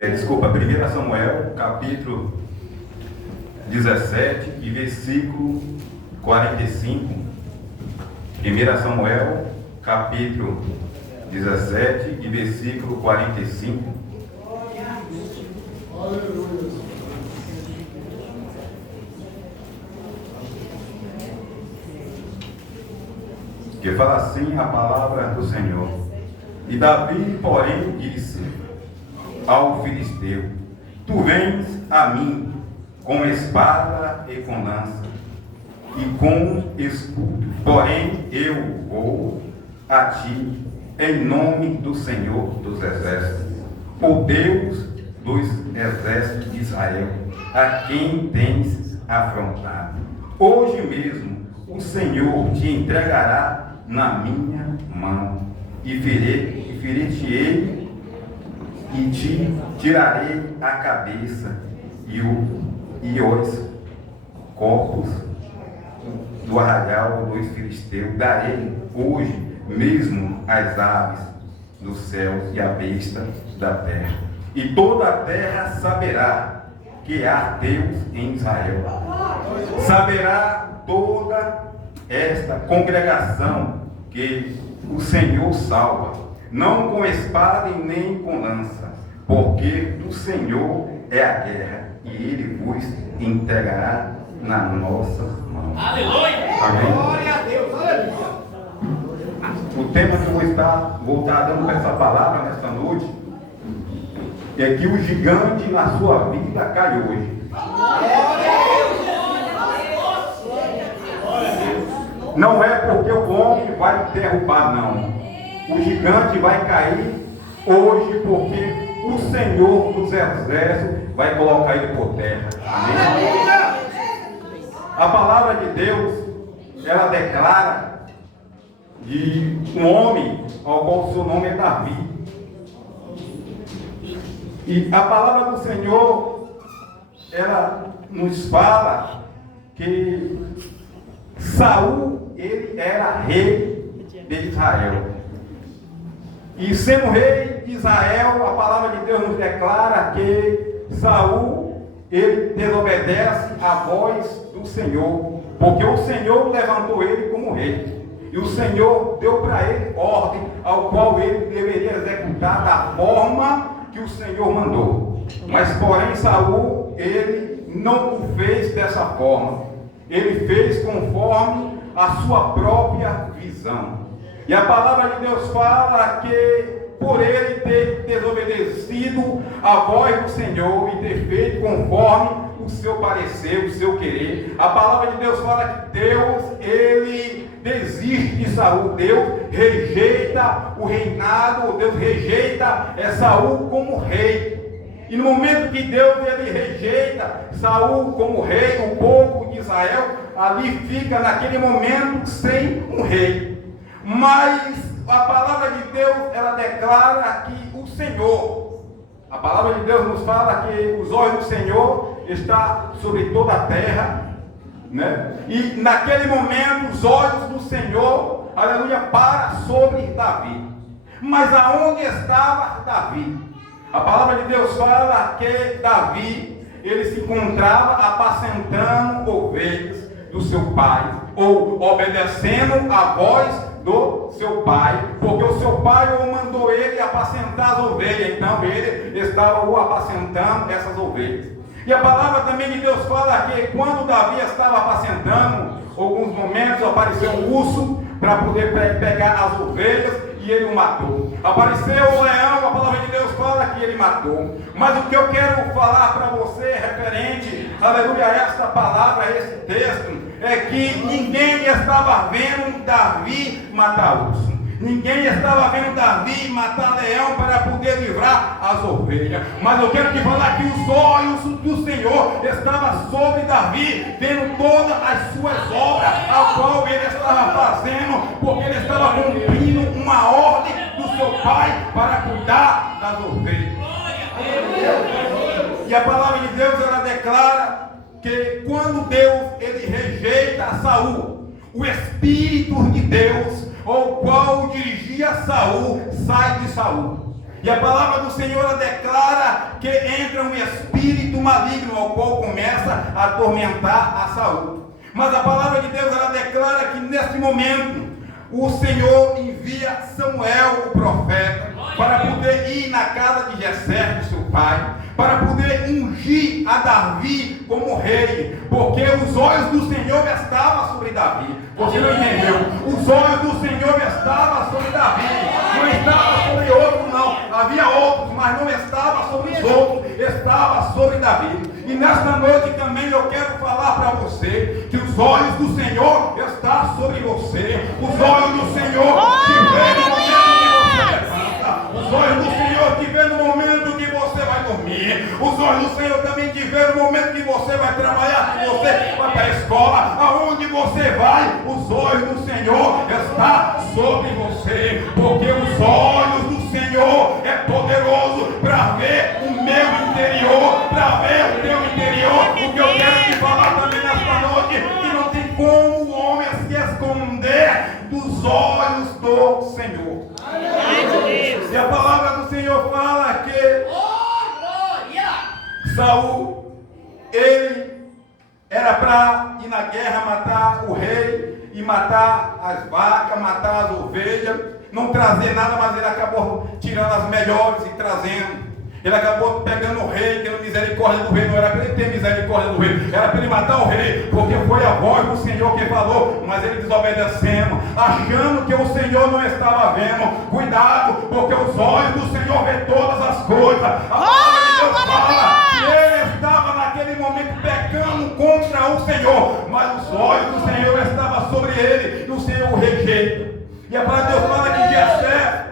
Desculpa, 1 Samuel, capítulo 17 e versículo 45. 1 Samuel, capítulo 17 e versículo 45. Que fala assim a palavra do Senhor. E Davi, porém, disse ao filisteu: Tu vens a mim com espada e com lança e com escudo, porém eu vou a ti em nome do Senhor dos exércitos, o Deus dos exércitos de Israel, a quem tens afrontado. Hoje mesmo o Senhor te entregará na minha mão, e ferir-te-ei e te tirarei a cabeça e os corpos do arraial dos filisteus. Darei hoje mesmo as aves dos céus e a besta da terra. E toda a terra saberá que há Deus em Israel. Saberá toda esta congregação que o Senhor salva, não com espada e nem com lança, porque do Senhor é a guerra, e Ele vos entregará na nossa mão. Aleluia! Amém? Glória a Deus! Aleluia! O tema que eu vou estar dando para essa palavra nesta noite é que o gigante na sua vida cai hoje. Não é porque o homem vai derrubar, não. O gigante vai cair hoje porque o Senhor dos exércitos vai colocar ele por terra. Amém? A palavra de Deus, ela declara de um homem ao qual o seu nome é Davi. E a palavra do Senhor, ela nos fala que Saul, ele era rei de Israel. E sendo rei de Israel, a palavra de Deus nos declara que Saul, ele desobedece à voz do Senhor, porque o Senhor levantou ele como rei. E o Senhor deu para ele ordem, ao qual ele deveria executar da forma que o Senhor mandou. Mas porém Saul, ele não o fez dessa forma. Ele fez conforme a sua própria visão. E a palavra de Deus fala que por ele ter desobedecido a voz do Senhor e ter feito conforme o seu parecer, o seu querer, a palavra de Deus fala que Deus, ele desiste de Saul. Deus rejeita o reinado, Deus rejeita Saul como rei. E no momento que Deus ele rejeita Saul como rei, o povo de Israel ali fica naquele momento sem um rei. Mas a palavra de Deus, ela declara que o Senhor, a palavra de Deus nos fala que os olhos do Senhor estão sobre toda a terra, né? E naquele momento os olhos do Senhor, aleluia, para sobre Davi. Mas aonde estava Davi? A palavra de Deus fala que Davi, ele se encontrava apacentando ovelhas do seu pai, ou obedecendo a voz do seu pai, porque o seu pai o mandou ele apacentar as ovelhas, então ele estava o apacentando essas ovelhas. E a palavra também de Deus fala que quando Davi estava apacentando, alguns momentos apareceu um urso para poder pegar as ovelhas, e ele o matou. Apareceu o leão, a palavra de Deus fala que ele matou. Mas o que eu quero falar para você referente, aleluia, a esta palavra, a esse texto, é que ninguém estava vendo Davi matar urso. Ninguém estava vendo Davi matar leão para poder livrar as ovelhas. Mas eu quero te falar que os olhos do Senhor estavam sobre Davi, vendo todas as suas obras, a qual ele estava fazendo, porque ele estava cumprindo uma ordem do seu pai para cuidar das ovelhas. E a palavra de Deus, ela declara que quando Deus ele rejeita Saul, o Espírito de Deus, o qual dirigia Saul, sai de Saul. E a palavra do Senhor ela declara que entra um espírito maligno ao qual começa a atormentar a Saul. Mas a palavra de Deus ela declara que neste momento o Senhor envia Samuel, o profeta, para poder ir na casa de Jessé, de seu pai, para poder ungir a Davi como rei, porque os olhos do Senhor estavam sobre Davi. Você não entendeu? Os olhos do Senhor estavam sobre Davi, não estava sobre outros não, havia outros, mas não estava sobre os outros, estava sobre Davi. E nesta noite também eu quero falar para você que os olhos do Senhor estão sobre você, os olhos do Senhor te vê no momento que você levanta, os olhos do Senhor te vê no momento que você vai dormir, os olhos do Senhor também te vê no momento que você vai trabalhar, que você vai para a escola, aonde você vai, os olhos do Senhor estão sobre você, porque os olhos do Senhor é poderoso para ver o meu interior, para ver o teu interior. O que eu quero te falar também nesta noite, que não tem como o homem se esconder dos olhos do Senhor. E a palavra do Senhor fala que Saul, ele era para ir na guerra matar o rei e matar as vacas, matar as ovelhas, não trazer nada, mas ele acabou tirando as melhores e trazendo. Ele acabou pegando o rei, tendo misericórdia do rei. Não era para ele ter misericórdia do rei, era para ele matar o rei, porque foi a voz do Senhor que falou, mas ele desobedecendo, achando que o Senhor não estava vendo. Cuidado, porque os olhos do Senhor vê todas as coisas. A palavra de Deus fala que ele estava naquele momento pecando contra o Senhor, mas os olhos do Senhor estavam sobre ele, e o Senhor o rejeita. E a palavra de Deus fala que Jessé,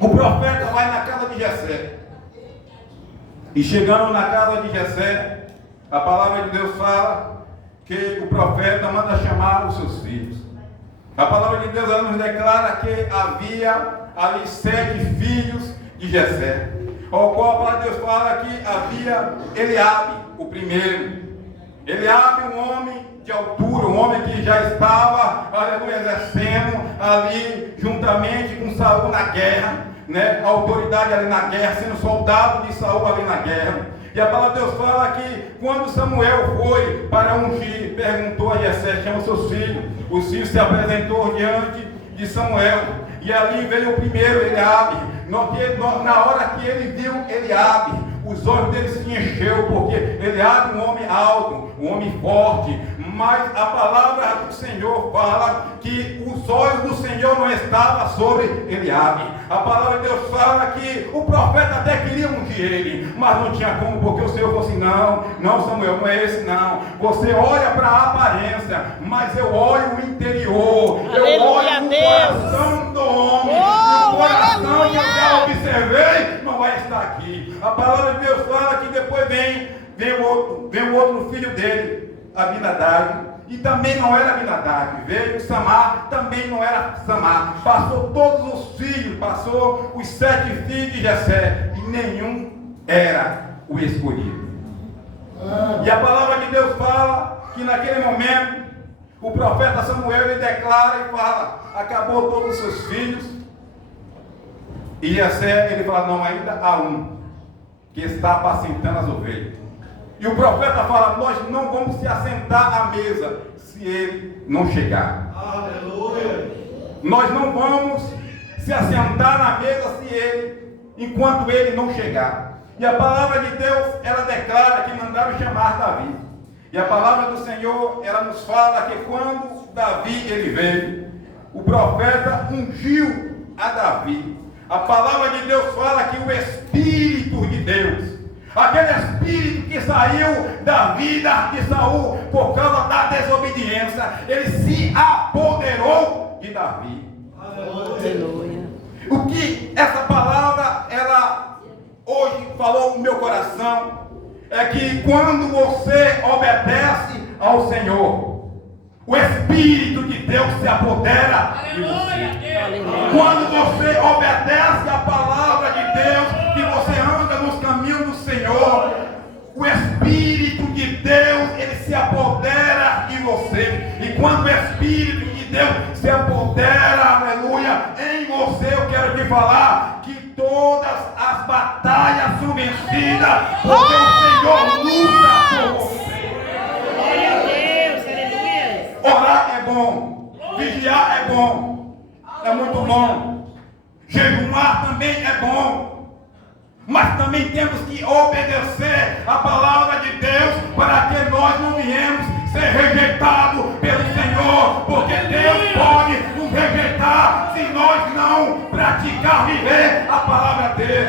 o profeta vai na casa de Jessé. E chegando na casa de Jessé, a palavra de Deus fala que o profeta manda chamar os seus filhos. A palavra de Deus ela nos declara que havia ali 7 filhos de Jessé, ao qual a palavra de Deus fala que havia Eliabe, o primeiro. Eliabe, um homem de altura, um homem que já estava, aleluia, exercendo ali juntamente com Saul na guerra, né? A autoridade ali na guerra, sendo soldado de Saul ali na guerra. E a palavra de Deus fala que quando Samuel foi para ungir, perguntou a Jessé, chama seus filhos. Os filhos se apresentou diante de Samuel. E ali veio o primeiro, Eliabe. Na hora que ele viu Eliabe, os olhos dele se encheu, porque Eliabe é um homem alto, um homem forte. Mas a palavra do Senhor fala que os olhos do Senhor não estavam sobre Eliabe. A palavra de Deus fala que o profeta até queria ungir ele, mas não tinha como, porque o Senhor falou assim: não Samuel, não é esse não. Você olha para a aparência, mas eu olho o interior. Aleluia, eu olho o coração do homem. E o coração que eu já observei não vai estar aqui. A palavra de Deus fala que depois vem o outro filho dele, Abinadab, e também não era Abinadab. Veio Samar, também não era Samar. Passou todos os filhos, passou os 7 filhos de Jessé, e nenhum era o escolhido. E a palavra de Deus fala que naquele momento o profeta Samuel ele declara e fala: acabou todos os seus filhos. E Jessé ele fala: não, ainda há um que está apacentando as ovelhas. E o profeta fala: nós não vamos se assentar à mesa se ele não chegar. Aleluia. Nós não vamos se assentar na mesa enquanto ele não chegar. E a palavra de Deus, ela declara que mandaram chamar Davi. E a palavra do Senhor, ela nos fala que quando Davi ele veio, o profeta ungiu a Davi. A palavra de Deus fala que o Espírito de Deus, aquele espírito que saiu da vida de Saul por causa da desobediência, ele se apoderou de Davi. Aleluia. O que essa palavra, ela hoje falou no meu coração, é que quando você obedece ao Senhor, o Espírito de Deus se apodera de você. Quando você obedece a palavra de Deus, que você anda nos caminhos do Senhor, o Espírito de Deus, ele se apodera de você. E quando o Espírito de Deus se apodera, aleluia, em você, eu quero te falar que todas as batalhas são vencidas, porque o Senhor luta por você. Glória a Deus, aleluia. Orar é bom, vigiar é bom, é muito bom. Jejuar também é bom, mas também temos que obedecer a palavra de Deus para que nós não viemos ser rejeitados pelo Senhor, porque Deus pode nos rejeitar se nós não praticarmos viver a palavra dele.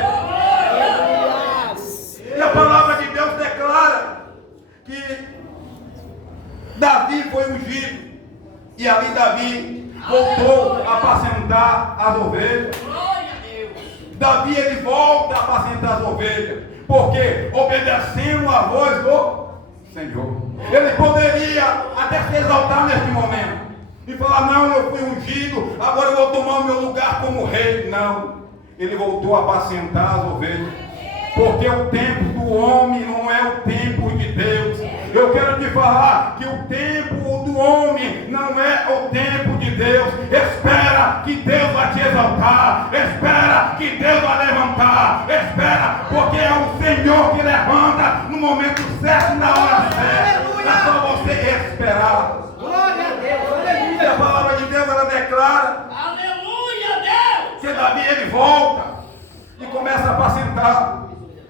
E a palavra de Deus declara que Davi foi ungido, e ali Davi voltou a apacentar as ovelhas. Davi ele volta a apacentar as ovelhas, porque obedecendo a voz do Senhor. Ele poderia até se exaltar neste momento e falar: não, eu fui ungido, agora eu vou tomar o meu lugar como rei. Não, ele voltou a apacentar as ovelhas, porque o tempo do homem não é o tempo de Deus. Eu quero te falar que o tempo do homem não é o tempo de Deus. Espera que Deus vai te exaltar, espera que Deus vai levantar, espera, porque é o Senhor que levanta no momento certo, na hora certa. É só você esperar. Glória a Deus, E aleluia. a palavra de Deus ela declara Aleluia, Deus. que Davi ele volta e começa a apacentar,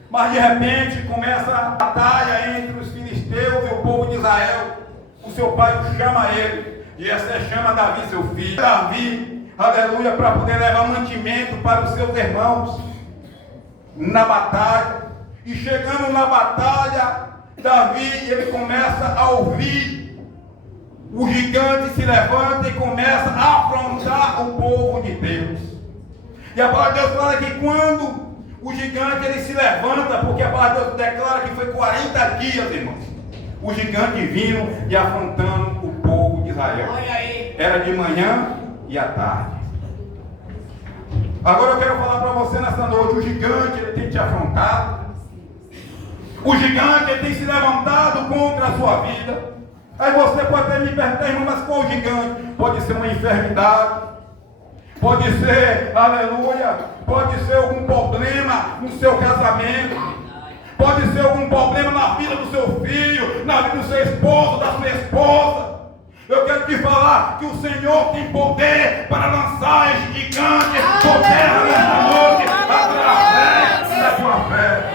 mas de repente começa a batalha entre os filisteus e o povo de Israel. O seu pai chama ele, e essa chama Davi, seu filho. Davi, aleluia, para poder levar mantimento para os seus irmãos na batalha. E chegando na batalha, Davi ele começa a ouvir o gigante se levanta e começa a afrontar o povo de Deus. E a palavra de Deus fala que quando o gigante ele se levanta, porque a palavra de Deus declara que foi 40 dias, irmãos, o gigante vindo e afrontando o povo de Israel. Olha aí. Era de manhã e à tarde. Agora eu quero falar para você nessa noite: o gigante ele tem te afrontado, o gigante ele tem se levantado contra a sua vida. Aí você pode até me perguntar: irmão, mas qual o gigante? Pode ser uma enfermidade, pode ser, aleluia, pode ser algum problema no seu casamento, pode ser algum problema na vida do seu filho, na vida do seu esposo, da sua esposa. Eu quero te falar que o Senhor tem poder para lançar esse gigante por terra nesta noite, através da tua fé.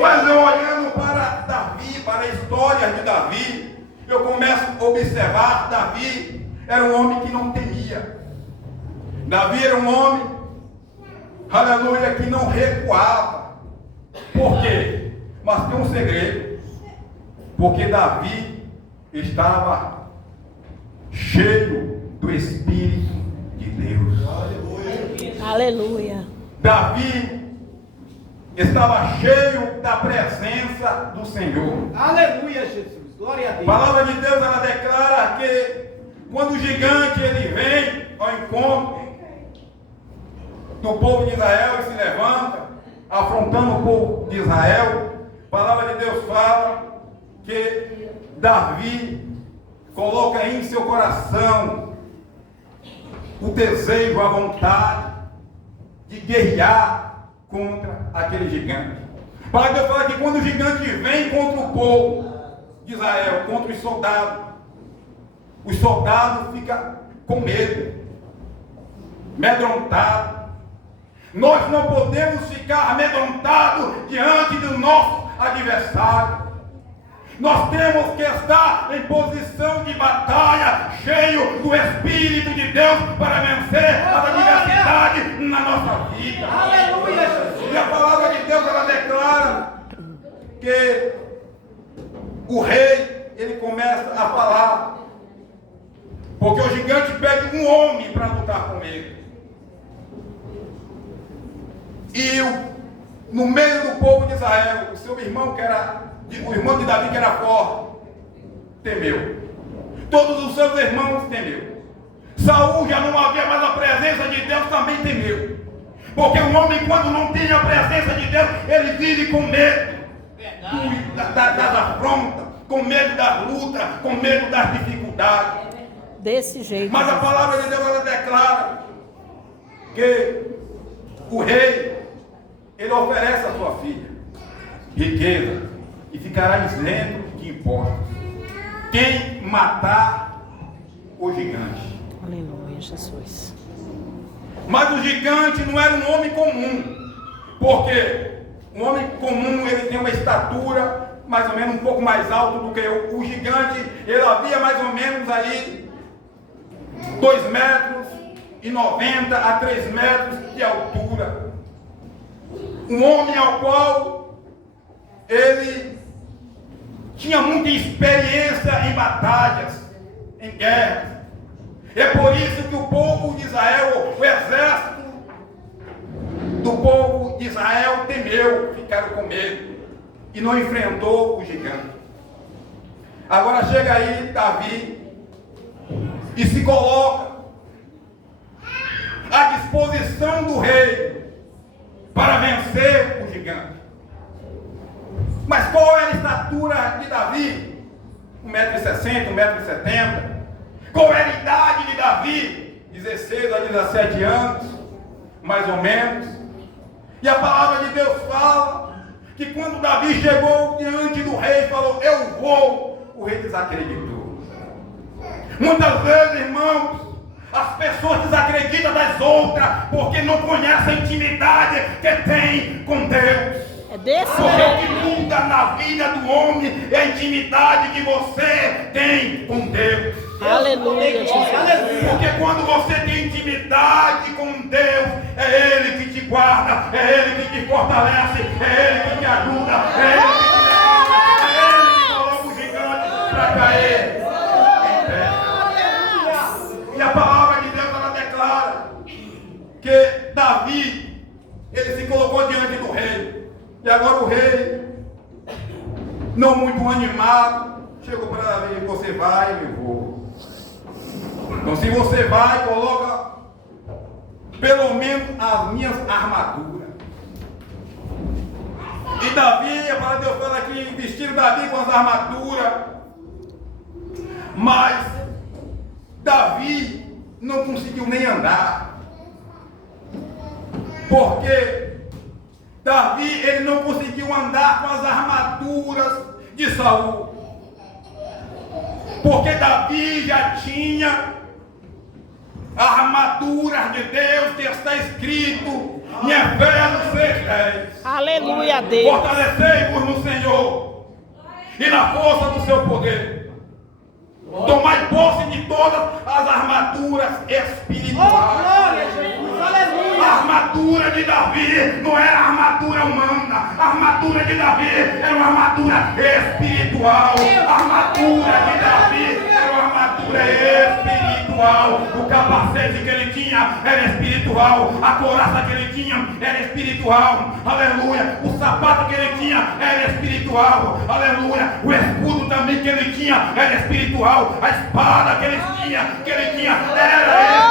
Mas eu olhando para Davi, para a história de Davi, eu começo a observar: Davi era um homem que não temia. Davi era um homem, aleluia, que não recuava. Por quê? Mas tem um segredo. Porque Davi estava cheio do Espírito de Deus. Aleluia. Davi estava cheio da presença do Senhor. Aleluia, Jesus. Glória a A Deus. palavra de Deus ela declara que quando o gigante ele vem ao encontro do povo de Israel e se levanta, afrontando o povo de Israel, a palavra de Deus fala que Davi coloca em seu coração o desejo, a vontade de guerrear contra aquele gigante. A palavra de Deus fala que quando o gigante vem contra o povo de Israel, contra os soldados ficam com medo, amedrontados. Nós não podemos ficar amedrontados diante do nosso adversário. Nós temos que estar em posição de batalha, cheio do Espírito de Deus para vencer a adversidade na nossa vida. Aleluia, Jesus. E a palavra de Deus ela declara que o rei ele começa a falar, porque o gigante pede um homem para lutar com ele. E no meio do povo de Israel, o seu irmão o irmão de Davi que era forte, temeu. Todos os seus irmãos temeu. Saul já não havia mais a presença de Deus, também temeu. Porque o homem, quando não tem a presença de Deus, ele vive com medo das afrontas, com medo das lutas, com medo das dificuldades. Desse jeito. Mas a palavra de Deus, ela declara que o rei, ele oferece a sua filha riqueza e ficará isento do que importa. Quem matar o gigante. Aleluia, Jesus. Mas o gigante não era um homem comum, porque um homem comum ele tem uma estatura mais ou menos um pouco mais alto do que o gigante. Ele havia mais ou menos aí 2,90 metros a 3 metros de altura. Um homem ao qual ele tinha muita experiência em batalhas, em guerras. É por isso que o povo de Israel, o exército do povo de Israel temeu, ficaram com medo e não enfrentou o gigante. Agora chega aí Davi e se coloca à disposição do rei para vencer o gigante. Mas qual era a estatura de Davi? 1,60 m, 1,70 m. Qual era a idade de Davi? 16 a 17 anos, mais ou menos. E a palavra de Deus fala que quando Davi chegou diante do rei e falou, eu vou, o rei desacreditou. Muitas vezes, irmãos, as pessoas desacreditam das outras porque não conhecem a intimidade que tem com Deus. É desse Porque o que jeito. muda na vida do homem é a intimidade que você tem com Deus. Aleluia, Jesus. Porque quando você tem intimidade com Deus, é Ele que te guarda, é Ele que te fortalece, é Ele que te ajuda, é Ele que te levanta, é Ele que coloca o gigante para cair em terra. E a palavra de Deus, ela declara que Davi, ele se colocou diante do rei. E agora o rei, não muito animado, chegou para Davi, você vai, eu vou. Então se você vai, coloca pelo menos as minhas armaduras. E Davi, a palavra de Deus fala aqui, vestiram Davi com as armaduras. Mas Davi não conseguiu nem andar. Porque Davi, ele não conseguiu andar com as armaduras de Saul. Porque Davi já tinha a armadura de Deus, que está escrito em Efésios 6:10. Aleluia, Deus. Fortalecei-vos no Senhor e na força do seu poder. Tomai posse de todas as armaduras espirituais. A armadura de Davi não era armadura humana. A armadura de Davi era uma armadura espiritual. A armadura de Davi era uma armadura espiritual. O capacete que ele tinha era espiritual. A couraça que ele tinha era espiritual. Aleluia. O sapato que ele tinha era espiritual. Aleluia. O escudo também que ele tinha era espiritual. A espada que ele tinha era espiritual.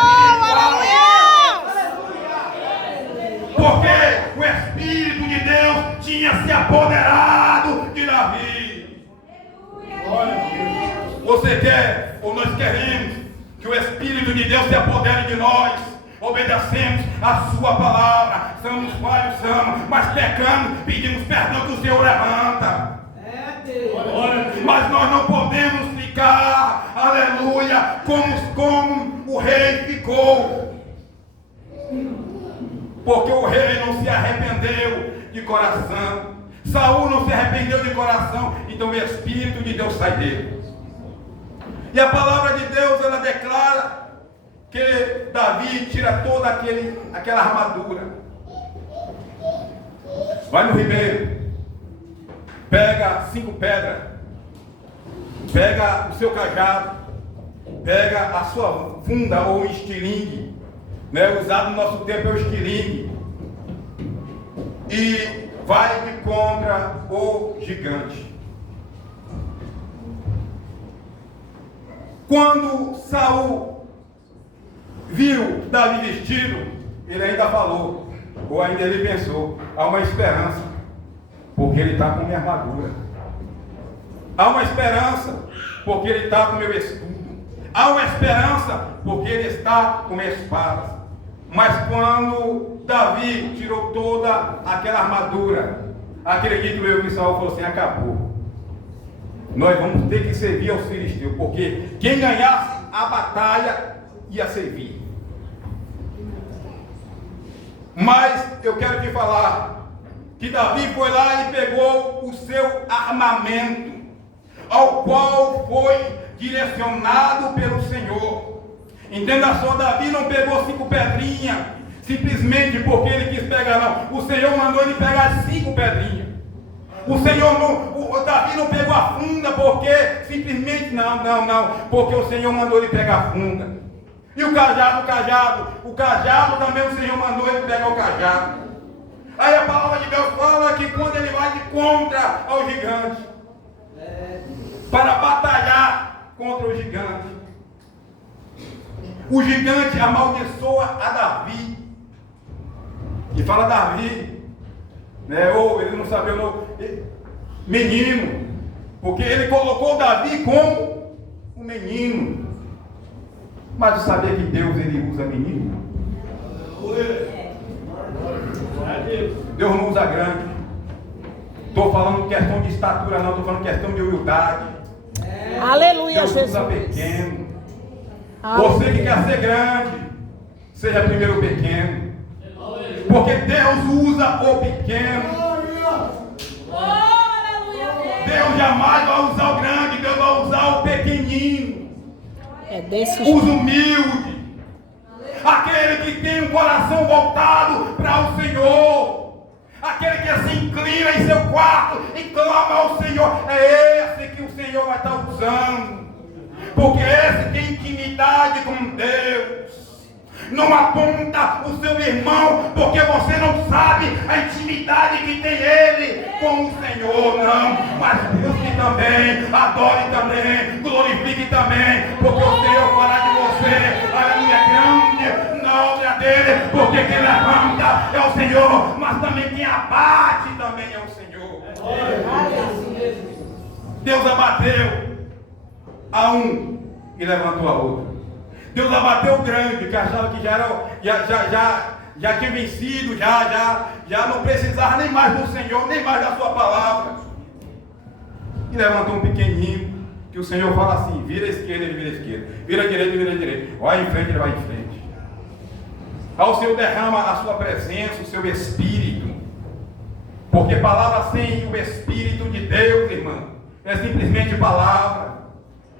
Porque o Espírito de Deus tinha se apoderado de Davi. Você quer, ou nós queremos, que o Espírito de Deus se apodere de nós. Obedecemos a sua palavra. Somos falhos, mas pecamos, pedimos perdão que o Senhor levanta. Mas nós não podemos ficar, aleluia, como o rei ficou. Porque o rei não se arrependeu de coração. Saul não se arrependeu de coração. Então o Espírito de Deus sai dele. E a palavra de Deus, ela declara que Davi tira toda aquela armadura. Vai no ribeiro. Pega 5 pedras. Pega o seu cajado. Pega a sua funda ou estilingue. Né? Usado no nosso tempo é o estilingue. E vai de contra o gigante. Quando Saul viu Davi vestido, ele ainda falou, ou ainda ele pensou, há uma esperança, porque ele está com minha armadura. Há uma esperança, porque ele está com meu escudo. Há uma esperança, porque ele está com espadas. Mas quando Davi tirou toda aquela armadura, acredito eu que Saul falou assim: acabou. Nós vamos ter que servir aos filisteus, porque quem ganhasse a batalha ia servir. Mas eu quero te falar que Davi foi lá e pegou o seu armamento, ao qual foi direcionado pelo Senhor. Entenda só, Davi não pegou 5 pedrinhas, simplesmente porque ele quis pegar, não. O Senhor mandou ele pegar 5 pedrinhas. O Senhor não, Davi não pegou a funda porque simplesmente, não, porque o Senhor mandou ele pegar a funda. E o cajado também o Senhor mandou ele pegar o cajado. Aí a palavra de Deus fala que quando ele vai de contra ao gigante, para batalhar contra o gigante, o gigante amaldiçoa a Davi. E fala Davi, né? Ou ele não sabia o nome, menino, porque ele colocou Davi como um menino. Mas você sabia que Deus ele usa menino? Deus não usa grande. Estou falando questão de estatura, não, estou falando questão de humildade. Aleluia, Deus Jesus. usa pequeno. Você que quer ser grande, seja primeiro pequeno. Porque Deus usa o pequeno. Deus jamais vai usar o grande, Deus vai usar o pequenino. É desse Os jeito. humildes. Aquele que tem um coração voltado para o Senhor. Aquele que se inclina em seu quarto e clama ao Senhor. É esse que o Senhor vai estar usando. Porque esse tem intimidade com Deus. Não aponta o seu irmão, porque você não sabe a intimidade que tem ele com o Senhor, não. Mas busque também, adore também, glorifique também, porque o Senhor fará de você, aleluia, grande na obra dele, porque quem levanta é o Senhor, mas também quem abate também é o Senhor. Deus abateu a um e levantou a outro. Deus abateu o grande, que achava que já tinha vencido, já não precisava nem mais do Senhor, nem mais da sua palavra. E levantou um pequenininho, que o Senhor fala assim: vira à esquerda, ele vira à esquerda, vira à direita, ele vira à direita, vai em frente, ele vai em frente. Aí o Senhor derrama a sua presença, o seu Espírito, porque palavra sem o Espírito de Deus, irmão, é simplesmente palavra.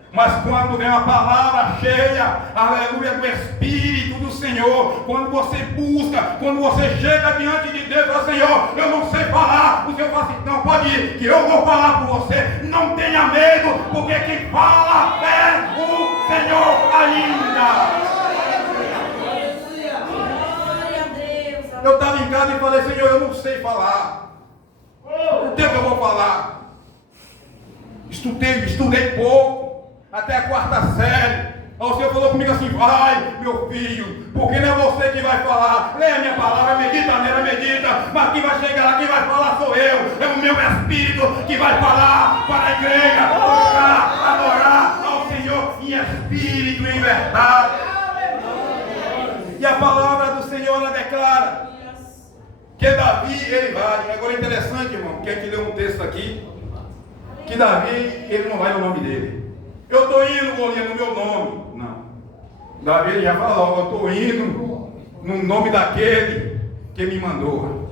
Mas quando vem uma palavra cheia, aleluia, do Espírito do Senhor, quando você busca, quando você chega diante de Deus e fala: Senhor, eu não sei falar, o Senhor fala assim: não, pode ir, que eu vou falar por você, não tenha medo, porque quem fala é o Senhor ainda. Eu estava em casa e falei: Senhor, eu não sei falar, o que eu vou falar? Estudei pouco, até a 4ª série. Aí o Senhor falou comigo assim: vai, meu filho, porque não é você que vai falar. Leia a minha palavra, medita nela, medita. Mas quem vai chegar lá, quem vai falar sou eu. É o meu Espírito que vai falar para a igreja, orar, adorar ao Senhor em espírito e em verdade. E a palavra do Senhor, ela declara que Davi, ele vai. Agora é interessante, irmão, que a gente leu um texto aqui, que Davi, ele não vai no nome dele. Eu estou indo, Golias, no meu nome. Não. Davi ele já falou: eu estou indo no nome daquele que me mandou.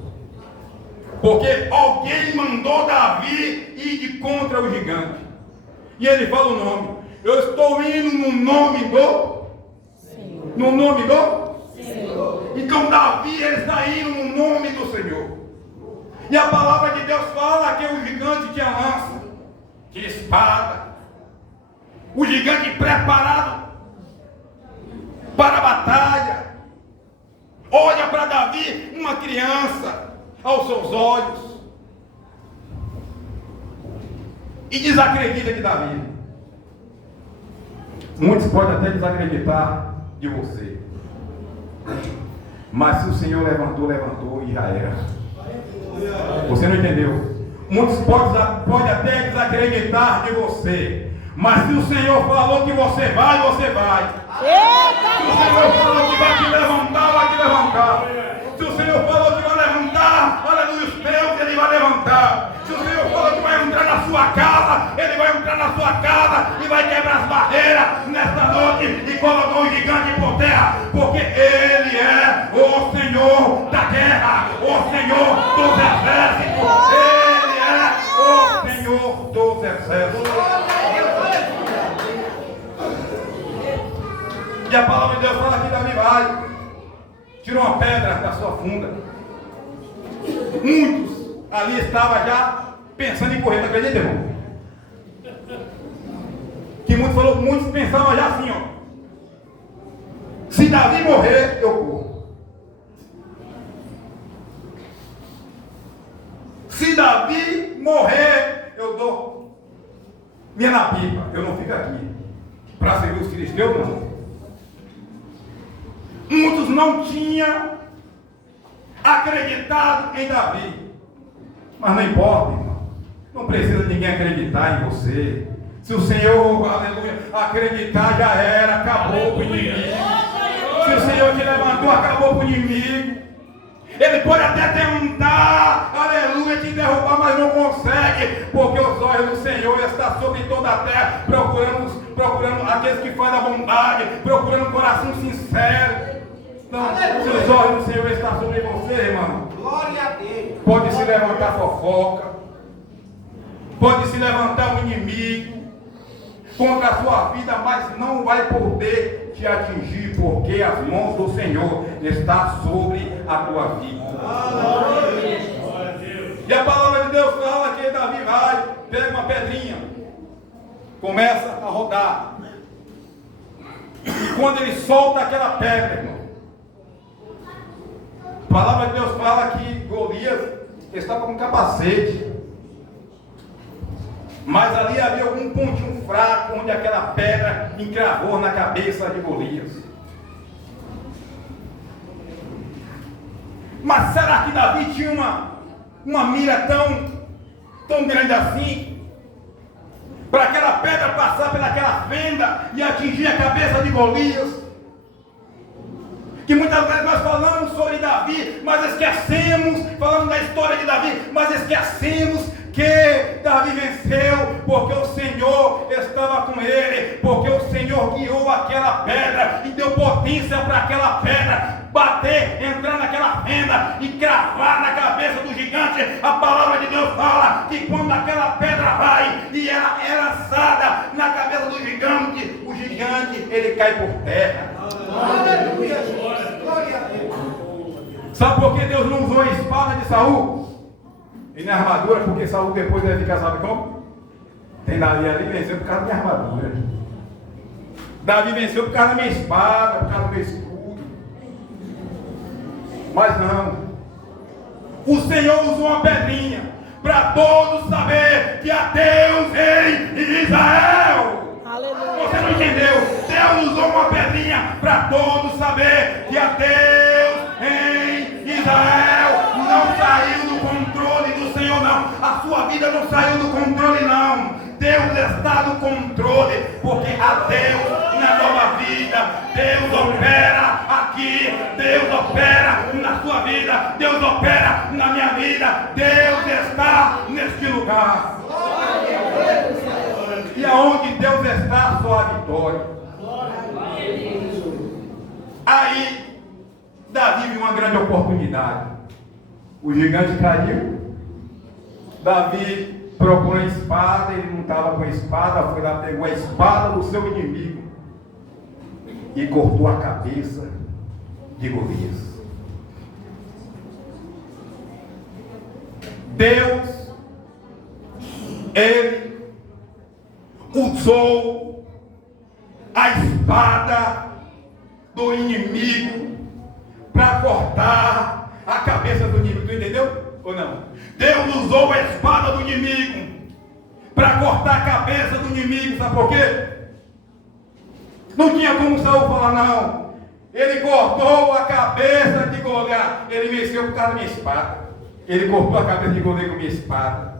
Porque alguém mandou Davi ir de contra o gigante. E ele fala o nome. Eu estou indo no nome do Senhor. No nome do Senhor. Então Davi ele está indo no nome do Senhor. E a palavra de Deus fala que o gigante tinha lança, tinha espada. O gigante preparado para a batalha. Olha para Davi, uma criança, aos seus olhos, e desacredita de Davi. Muitos podem até desacreditar de você, mas se o Senhor levantou e já era. Você não entendeu? Muitos podem até desacreditar de você, Mas se o Senhor falou que você vai, você vai. Eita, Se o Senhor falou que vai te levantar, vai te levantar. Se o Senhor falou que vai levantar, aleluia, os teus, Ele vai levantar. Se o Senhor falou que vai entrar na sua casa, Ele vai entrar na sua casa e vai quebrar as barreiras nesta noite e colocar o gigante por terra, porque Ele é o Senhor da guerra, o Senhor dos exércitos. Ele é o Senhor dos exércitos. E a palavra de Deus fala que Davi vai, tirou uma pedra da sua funda. Muitos ali estavam já pensando em correr, não acredita, irmão? Que muitos pensavam já assim, ó. Se Davi morrer, eu corro. Se Davi morrer, eu dou minha na pipa. Eu não fico aqui para servir os filisteus, não. Muitos não tinham acreditado em Davi. Mas não importa, irmão. Não precisa ninguém acreditar em você. Se o Senhor, aleluia, acreditar, já era, acabou com o inimigo. Se o Senhor te levantou, acabou com o inimigo. Ele pode até tentar, aleluia, te derrubar, mas não consegue, porque os olhos do Senhor estão sobre toda a terra, procurando aqueles que fazem a bondade, procurando um coração sincero. Então, se os olhos do Senhor estão sobre você, irmão, Glória a Deus. pode se levantar fofoca, pode se levantar o inimigo contra a sua vida, mas não vai poder te atingir, porque as mãos do Senhor estão sobre a tua vida. E a palavra de Deus fala que Davi vai, pega uma pedrinha, começa a rodar. E quando ele solta aquela pedra, irmão, a palavra de Deus fala que Golias estava com um capacete. Mas ali havia algum pontinho fraco onde aquela pedra encravou na cabeça de Golias. Mas será que Davi tinha uma mira tão grande assim? Para aquela pedra passar pelaquela fenda e atingir a cabeça de Golias? Que muitas vezes nós falamos sobre Davi, mas esquecemos, falamos da história de Davi, mas esquecemos que Davi venceu, porque o Senhor estava com ele, porque o Senhor guiou aquela pedra e deu potência para aquela pedra bater, entrar naquela fenda e cravar na cabeça do gigante. A palavra de Deus fala que quando aquela pedra vai e ela é lançada na cabeça do gigante, o gigante ele cai por terra. Aleluia, Jesus. Glória a Deus. Sabe por que Deus não usou a espada de Saul e na armadura? Porque Saul depois vai ficar, sabe como? Tem Davi ali venceu por causa da minha armadura. Davi venceu por causa da minha espada, por causa do meu escudo. Mas não. O Senhor usou uma pedrinha para todos saber que há Deus em Israel. aleluia. Você não entendeu? Deus usou uma pedrinha para todos saber que há Deus em Israel. Não saiu do controle do Senhor, não. A sua vida não saiu do controle, não. Deus está no controle, porque há Deus na nova vida. Deus opera aqui, Deus opera na sua vida, Deus opera na minha vida. Deus está neste lugar. E aonde Deus está, só a vitória. Aí Davi viu uma grande oportunidade. O gigante caiu. Davi procurou a espada, ele não estava com a espada, foi lá, pegou a espada do seu inimigo e cortou a cabeça de Golias. Deus, ele usou a espada do inimigo para cortar a cabeça do inimigo. Tu entendeu ou não? Deus usou a espada do inimigo para cortar a cabeça do inimigo. Sabe por quê? Não tinha como Saul falar, não. Ele cortou a cabeça de Golias. Ele venceu por causa da minha espada. Ele cortou a cabeça de Golias com a minha espada.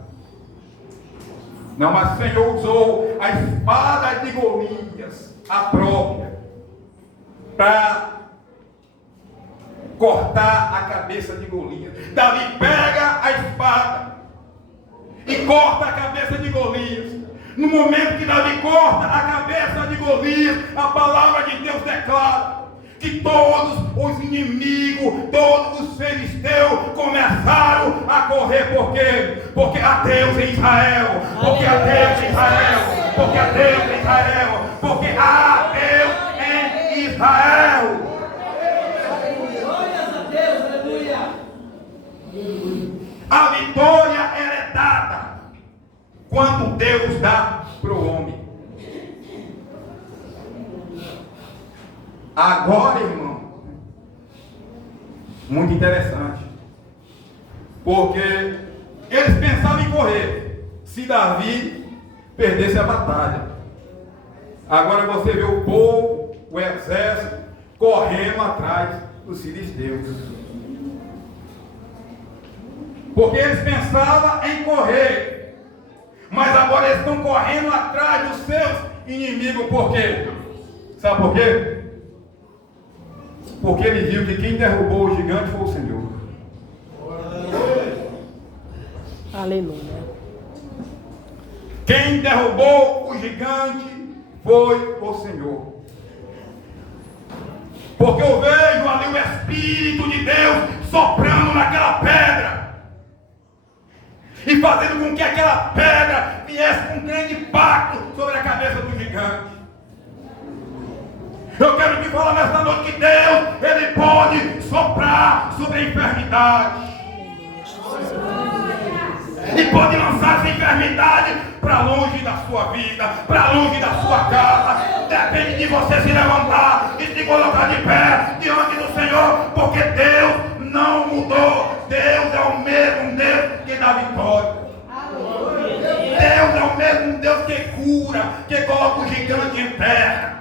Não, mas o Senhor usou a espada de Golias, a própria, para cortar a cabeça de Golias. Davi pega a espada e corta a cabeça de Golias. No momento que Davi corta a cabeça de Golias, a palavra de Deus declara que todos os inimigos, todos os filisteus começaram a correr. Por quê? Porque há Deus em Israel. Porque há Deus em Israel. Porque há Deus em Israel. Porque há Deus em Israel. Glórias a Deus, aleluia. A vitória é dada quando Deus dá para o homem. Agora, irmão, muito interessante, porque eles pensavam em correr se Davi perdesse a batalha. Agora você vê o povo, o exército, correndo atrás dos filisteus, porque eles pensavam em correr, mas agora eles estão correndo atrás dos seus inimigos. Por quê? Sabe por quê? Porque ele viu que quem derrubou o gigante foi o Senhor. Aleluia. Quem derrubou o gigante foi o Senhor. Porque eu vejo ali o Espírito de Deus soprando naquela pedra e fazendo com que aquela pedra viesse com um grande impacto sobre a cabeça do gigante. Eu quero te falar nesta noite que Deus, Ele pode soprar sobre a enfermidade. E pode lançar essa enfermidade para longe da sua vida, para longe da sua casa. Depende de você se levantar e se colocar de pé diante do Senhor, porque Deus não mudou. Deus é o mesmo Deus que dá vitória. Deus é o mesmo Deus que cura, que coloca o gigante em terra.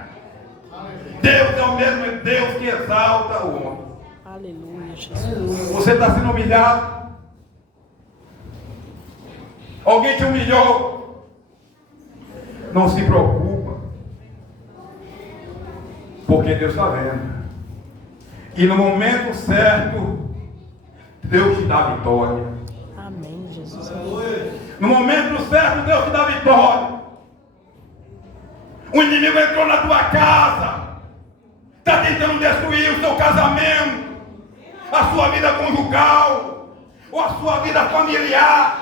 Deus é o mesmo Deus que exalta o homem. Aleluia, Jesus. Você está sendo humilhado? Alguém te humilhou? Não se preocupa, porque Deus está vendo. E no momento certo, Deus te dá vitória. Amém, Jesus. No momento certo, Deus te dá vitória. O inimigo entrou na tua casa, está tentando destruir o seu casamento, a sua vida conjugal, ou a sua vida familiar.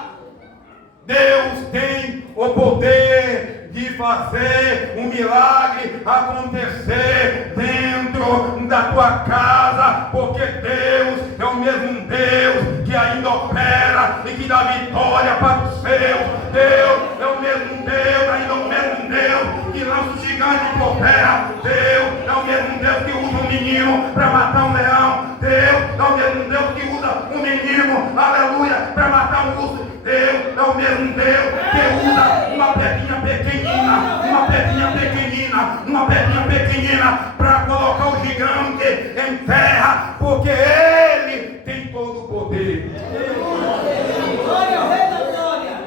Deus tem o poder de fazer um milagre acontecer dentro da tua casa, porque Deus é o mesmo Deus que ainda opera e que dá vitória para os seus. Deus é o mesmo Deus, ainda o mesmo Deus que lança o gigante por terra. Deus é o mesmo Deus que usa um menino para matar um leão. Deus é o mesmo Deus que usa um menino, aleluia, para matar um urso. Deus é o mesmo Deus que usa uma pedrinha pequenina para colocar o gigante em terra, porque Ele tem todo o poder. Glória ao Rei da Glória.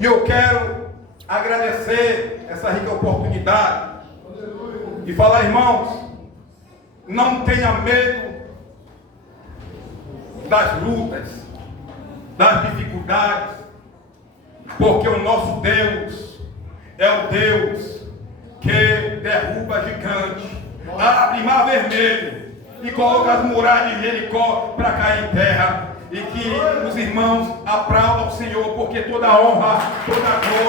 E eu quero agradecer essa rica oportunidade e falar, irmãos, não tenha medo das lutas, das dificuldades, porque o nosso Deus é o Deus que derruba gigante, abre mar vermelho e coloca as muralhas de Jericó para cair em terra. E que os irmãos aplaudam o Senhor, porque toda honra, toda glória